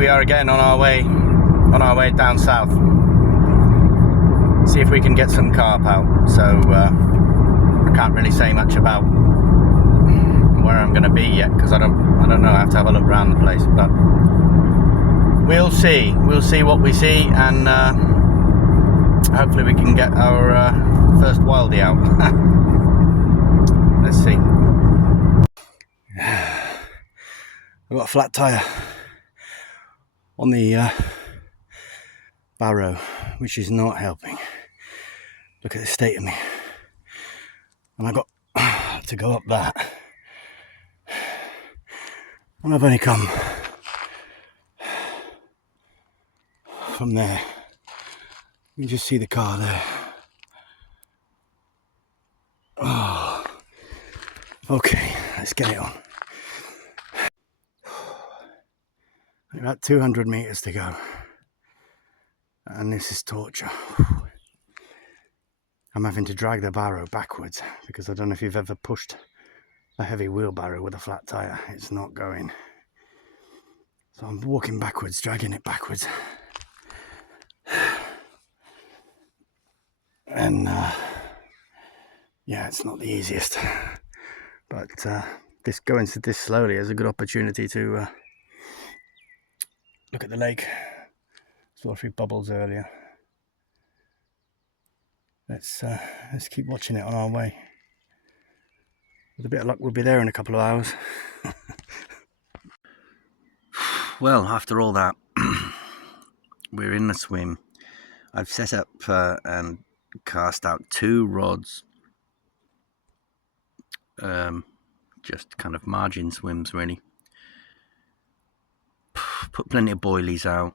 we are again on our way down south. See if we can get some carp out. So I can't really say much about where I'm going to be yet because I don't know. I have to have a look around the place, but we'll see what we see, and hopefully we can get our first wildy out. Let's see. I've got a flat tire on the barrow, which is not helping. Look at the state of me. And I got to go up that, and I've only come from there. You can just see the car there. Oh, okay, let's get it on. About 200 meters to go, and this is torture. I'm having to drag the barrow backwards because I don't know if you've ever pushed a heavy wheelbarrow with a flat tire. It's not going. So I'm walking backwards, dragging it backwards. And yeah, it's not the easiest. But this going this slowly is a good opportunity to look at the lake. Saw a few bubbles earlier. Let's keep watching it on our way. With a bit of luck, we'll be there in a couple of hours. Well, after all that, we're in the swim. I've set up and cast out 2 rods. Just kind of margin swims, really. Put plenty of boilies out.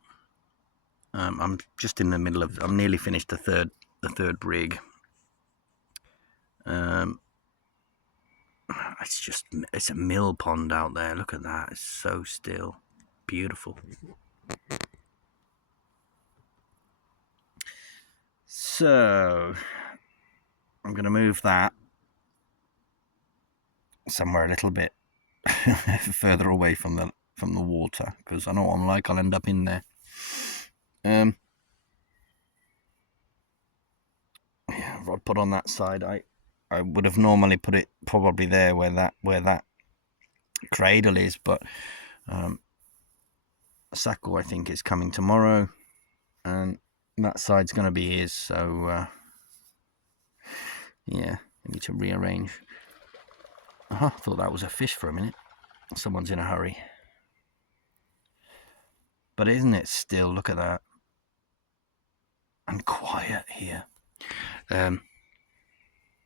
I'm just in the middle of. I'm nearly finished the third rig. It's a mill pond out there. Look at that. It's so still. Beautiful. So I'm going to move that somewhere a little bit further away from the water, because I know what I'm like. I'll end up in there. Yeah, rod put on that side. I would have normally put it probably there where that cradle is, but Sacco I think is coming tomorrow, and that side's going to be his. So yeah, I need to rearrange. I thought that was a fish for a minute. Someone's in a hurry. But isn't it still? Look at that. And quiet here.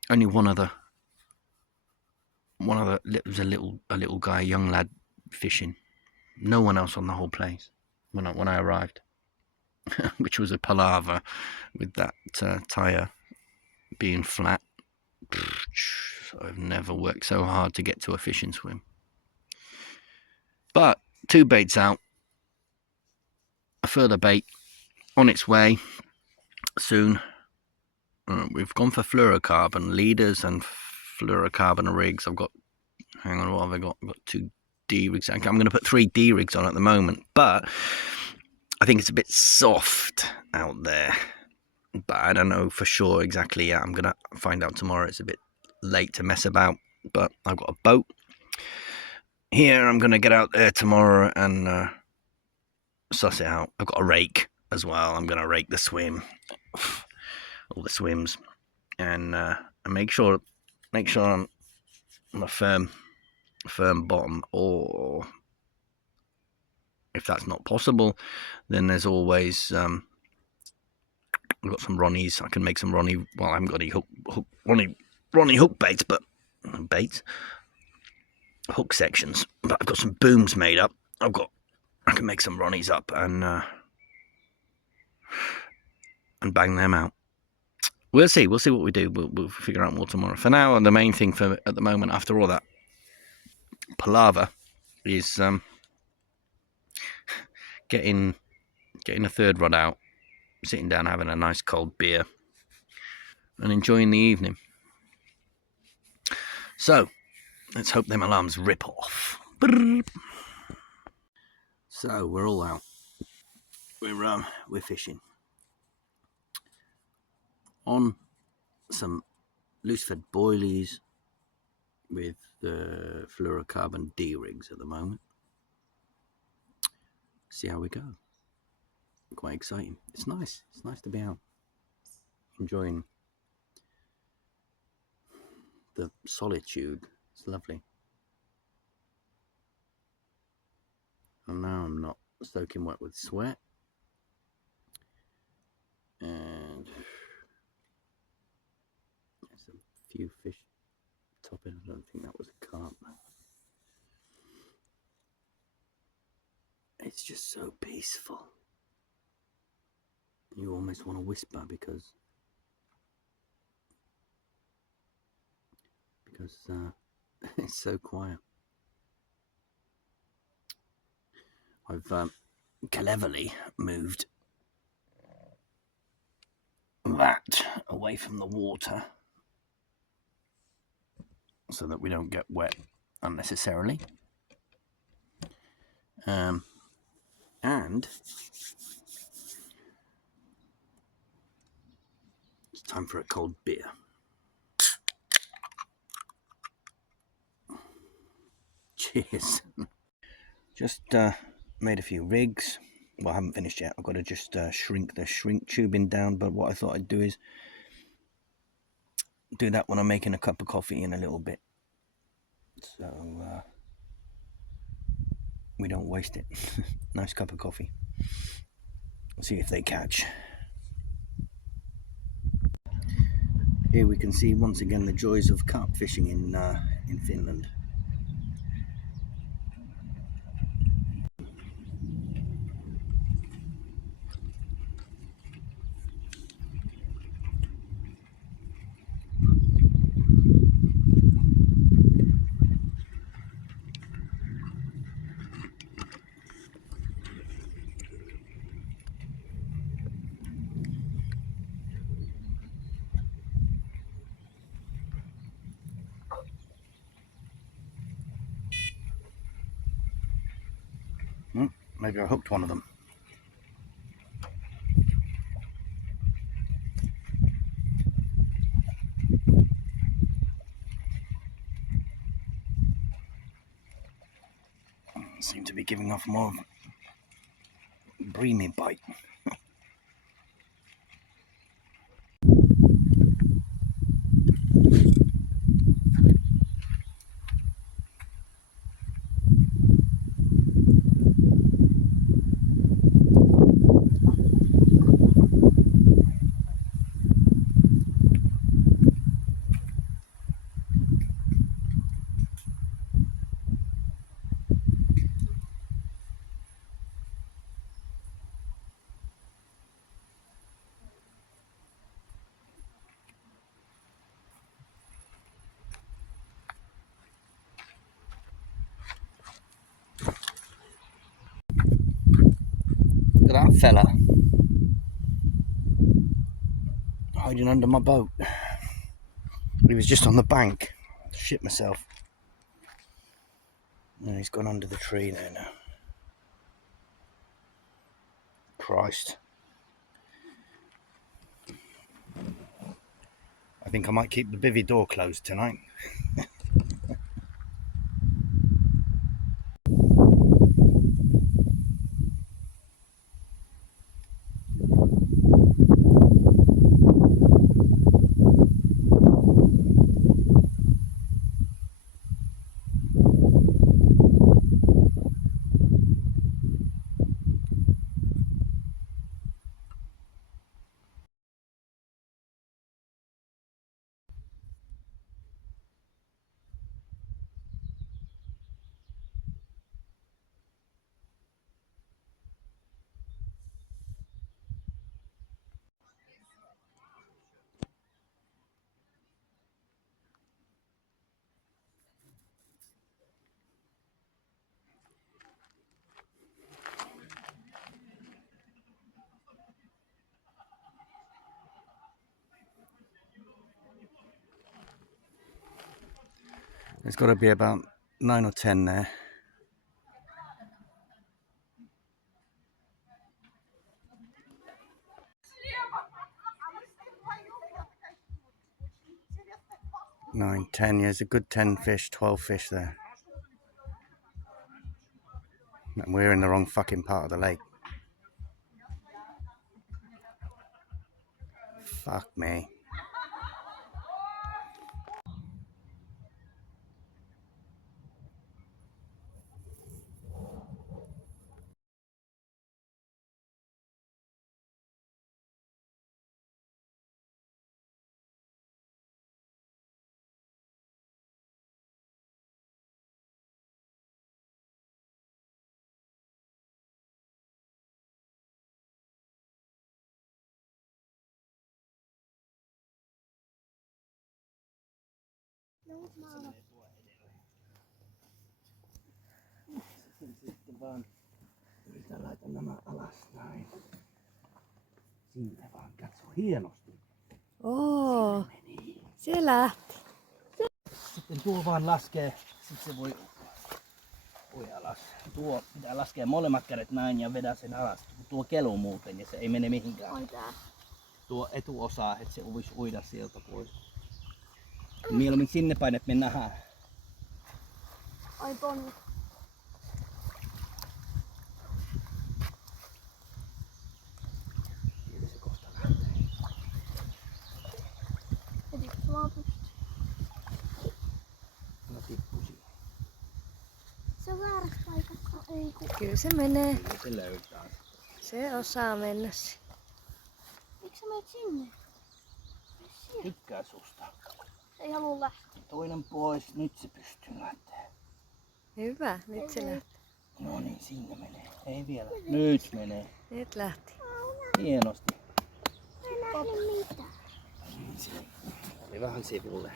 Only one other. There was a little guy, a young lad, fishing. No one else on the whole place when I arrived, which was a palaver with that tire being flat. I've never worked so hard to get to a fishing swim. But 2 baits out. A further bait on its way soon. We've gone for fluorocarbon leaders and fluorocarbon rigs. I've got, hang on, what have I got? I've got 2 D rigs. I'm going to put 3 D rigs on at the moment, but I think it's a bit soft out there. But I don't know for sure exactly yet. I'm going to find out tomorrow. It's a bit late to mess about, but I've got a boat here. I'm going to get out there tomorrow and suss it out. I've got a rake as well. I'm going to rake the swim, all the swims, and make sure I'm on a firm bottom. Or if that's not possible, then there's always I've got some Ronnies. I can make some Ronnie. Well, I haven't got any Ronnie hook baits, but hook sections. But I've got some booms made up. I can make some Ronnies up and bang them out. We'll see what we do. We'll figure out more tomorrow. For now, the main thing at the moment, after all that palaver, is getting a third rod out, sitting down, having a nice cold beer, and enjoying the evening. So let's hope them alarms rip off. So we're all out. we're fishing on some loose-fed boilies with the fluorocarbon D rigs at the moment. See how we go. Quite exciting. It's nice. It's nice to be out enjoying the solitude. It's lovely. And now I'm not soaking wet with sweat. And there's a few fish topping. I don't think that was a carp. It's just so peaceful. You almost want to whisper because it's so quiet. I've cleverly moved that away from the water so that we don't get wet unnecessarily. And it's time for a cold beer. Cheers. Just made a few rigs. Well, I haven't finished yet. I've got to just shrink the shrink tubing down, but what I thought I'd do is do that when I'm making a cup of coffee in a little bit, so we don't waste it. Nice cup of coffee. See if they catch. Here we can see once again the joys of carp fishing in Finland. Maybe I hooked one of them. Seem to be giving off more of a breamy bite. Look at that fella hiding under my boat. He was just on the bank. Shit myself. And he's gone under the tree there now. Christ. I think I might keep the bivvy door closed tonight. There's got to be about 9 or 10 there. 9, 10. There's a good 10 fish, 12 fish there. And we're in the wrong fucking part of the lake. Fuck me. Sitten vaan yritän laita nämä alas näin. Siitä vaan, katso hienosti. Oo, se lähti. Sitten tuo vaan laskee, sitten se voi alas. Tuo pitää laskea molemmat kädet näin ja vedä sen alas. Tuo keluu muuten ja se ei mene mihinkään. Oi tää. Tuo etuosa, että se voisi uida sieltä pois. Mieluummin sinne päin, että me nähdään. Ai tonne. Siitä se kohta lähtee. Etikö se vaan pystyy? No tippuisi. Se on väärässä paikassa. Ei kun. Kyllä se menee. Kyllä se löytää. Se osaa mennä. Miksi sä menet sinne? Tykkää susta. Se ei halua lähteä. Toinen pois, nyt se pystyy lähteä. Hyvä, nyt se lähti. No niin, sinne menee. Ei vielä. Nyt menee. Nyt lähti. Hienosti. Mä en nähnyt mitään. Se oli vähän sivulle.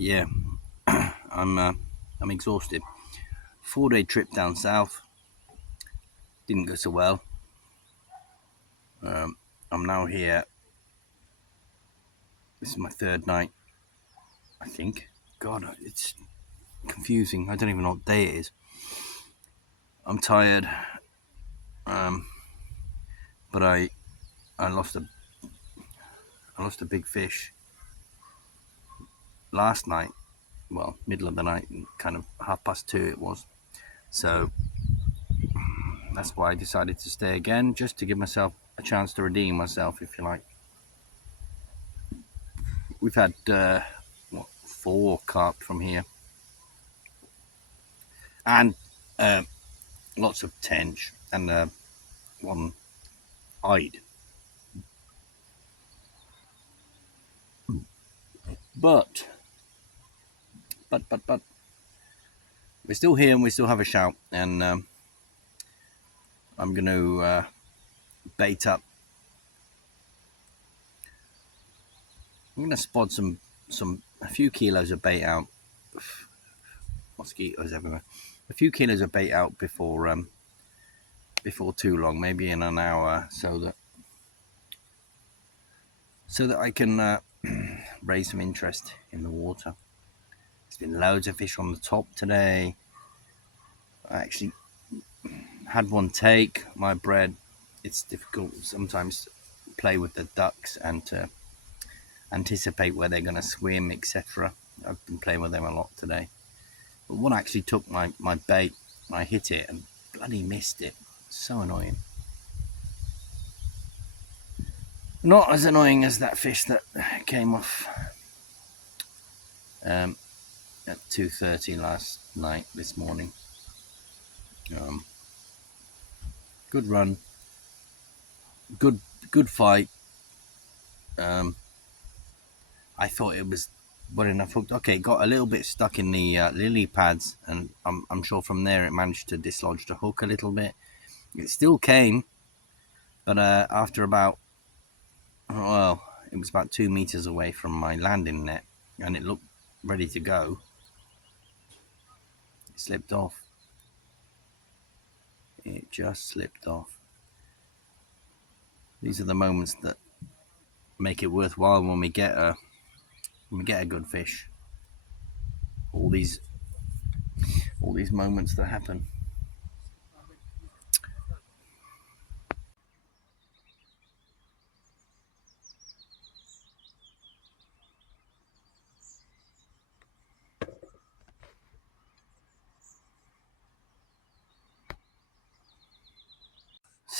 Yeah, I'm exhausted. 4-day trip down south didn't go so well. I'm now here. This is my third night, I think. God, it's confusing. I don't even know what day it is. I'm tired, but I lost a big fish last night. Well, middle of the night, kind of 2:30 it was. So that's why I decided to stay again, just to give myself a chance to redeem myself, if you like. We've had 4 carp from here, and lots of tench, and 1 eyed. But we're still here and we still have a shout, and I'm going to bait up. I'm going to spot a few kilos of bait out. Mosquitoes everywhere. A few kilos of bait out before too long, maybe in an hour, so that I can raise some interest in the water. There's been loads of fish on the top today. I actually had one take. My bread, it's difficult sometimes to play with the ducks and to anticipate where they're going to swim, etc. I've been playing with them a lot today. But one actually took my bait. I hit it and bloody missed it. So annoying. Not as annoying as that fish that came off at 2:30 last night, this morning. Good run. Good fight. I thought it was well enough hooked. Okay, it got a little bit stuck in the lily pads, and I'm sure from there it managed to dislodge the hook a little bit. It still came, but after about, well, it was about 2 meters away from my landing net, and it looked ready to go. It slipped off. It just slipped off. These are the moments that make it worthwhile when we get a good fish. All these moments that happen.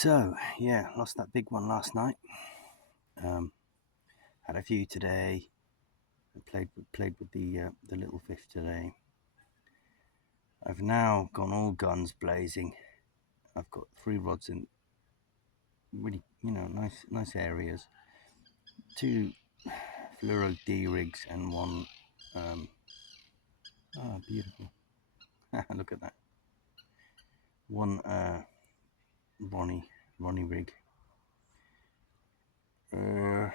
So yeah, lost that big one last night. Had a few today. Played with the little fish today. I've now gone all guns blazing. I've got 3 rods in really, nice areas. 2 fluoro D rigs and 1. Beautiful! Look at that. 1 Ronnie rig. I've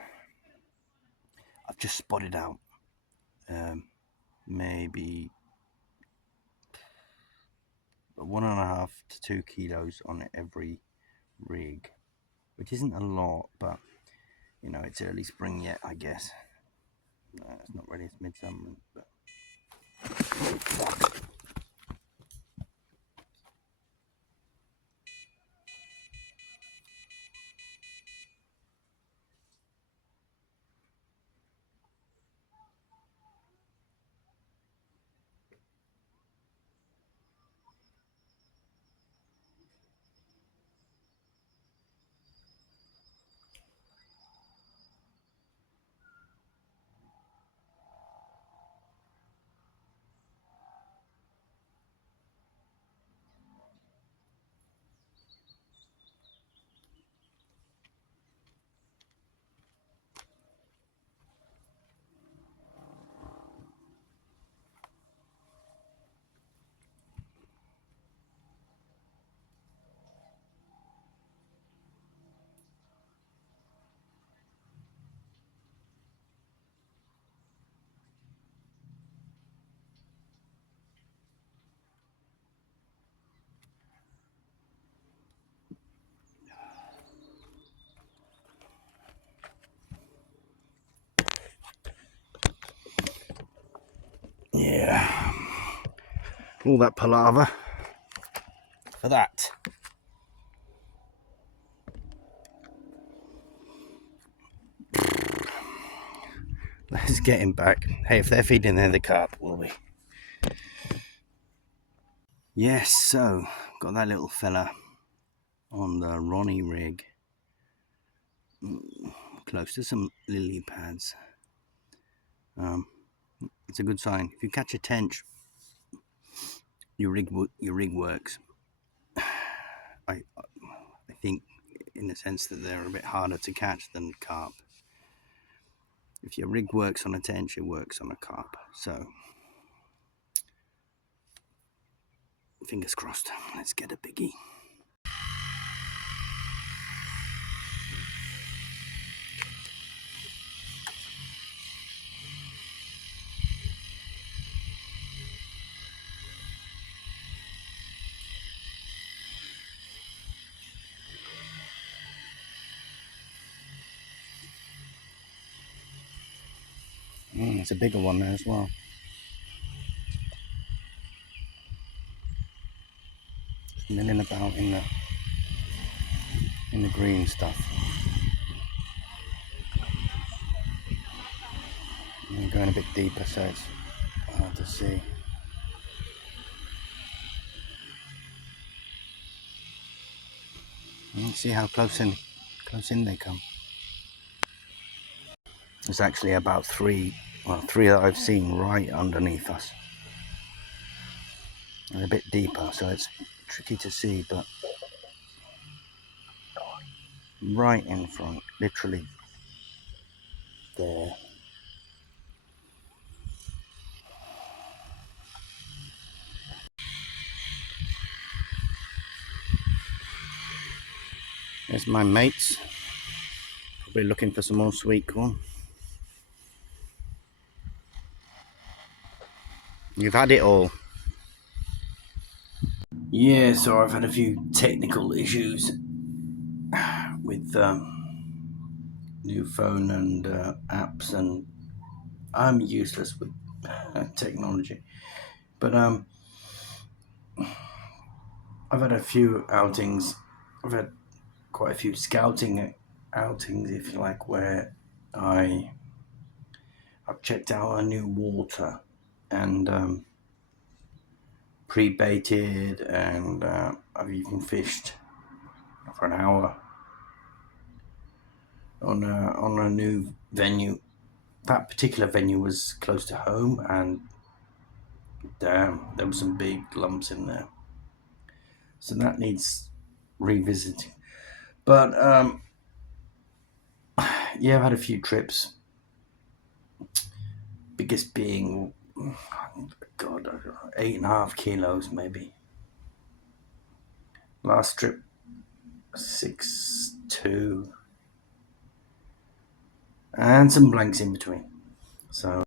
just spotted out maybe 1.5 to 2 kilos on every rig, which isn't a lot, but it's early spring yet, I guess. It's not ready, it's midsummer, but yeah, all that palaver for that. Let's get him back. Hey, if they're feeding there, the carp will be. Yes, so got that little fella on the Ronnie rig, close to some lily pads. It's a good sign. If you catch a tench, your rig works. I think, in the sense that they're a bit harder to catch than carp. If your rig works on a tench, it works on a carp. So, fingers crossed. Let's get a biggie. It's a bigger one there as well. Just milling about in the green stuff. And going a bit deeper, so it's hard to see. See how close in they come. There's actually about 3 that I've seen right underneath us. And a bit deeper, so it's tricky to see, but right in front, literally there. There's my mates, probably looking for some more sweet corn. You've had it all. Yeah, so I've had a few technical issues with new phone and apps, and I'm useless with technology. But I've had a few outings. I've had quite a few scouting outings, if you like, where I've checked out a new water and pre-baited, and I've even fished for an hour on a new venue. That particular venue was close to home, and damn, there were some big lumps in there. So that needs revisiting. But yeah, I've had a few trips. Biggest being, God, 8.5 kilos maybe. Last trip, 6.2, and some blanks in between. So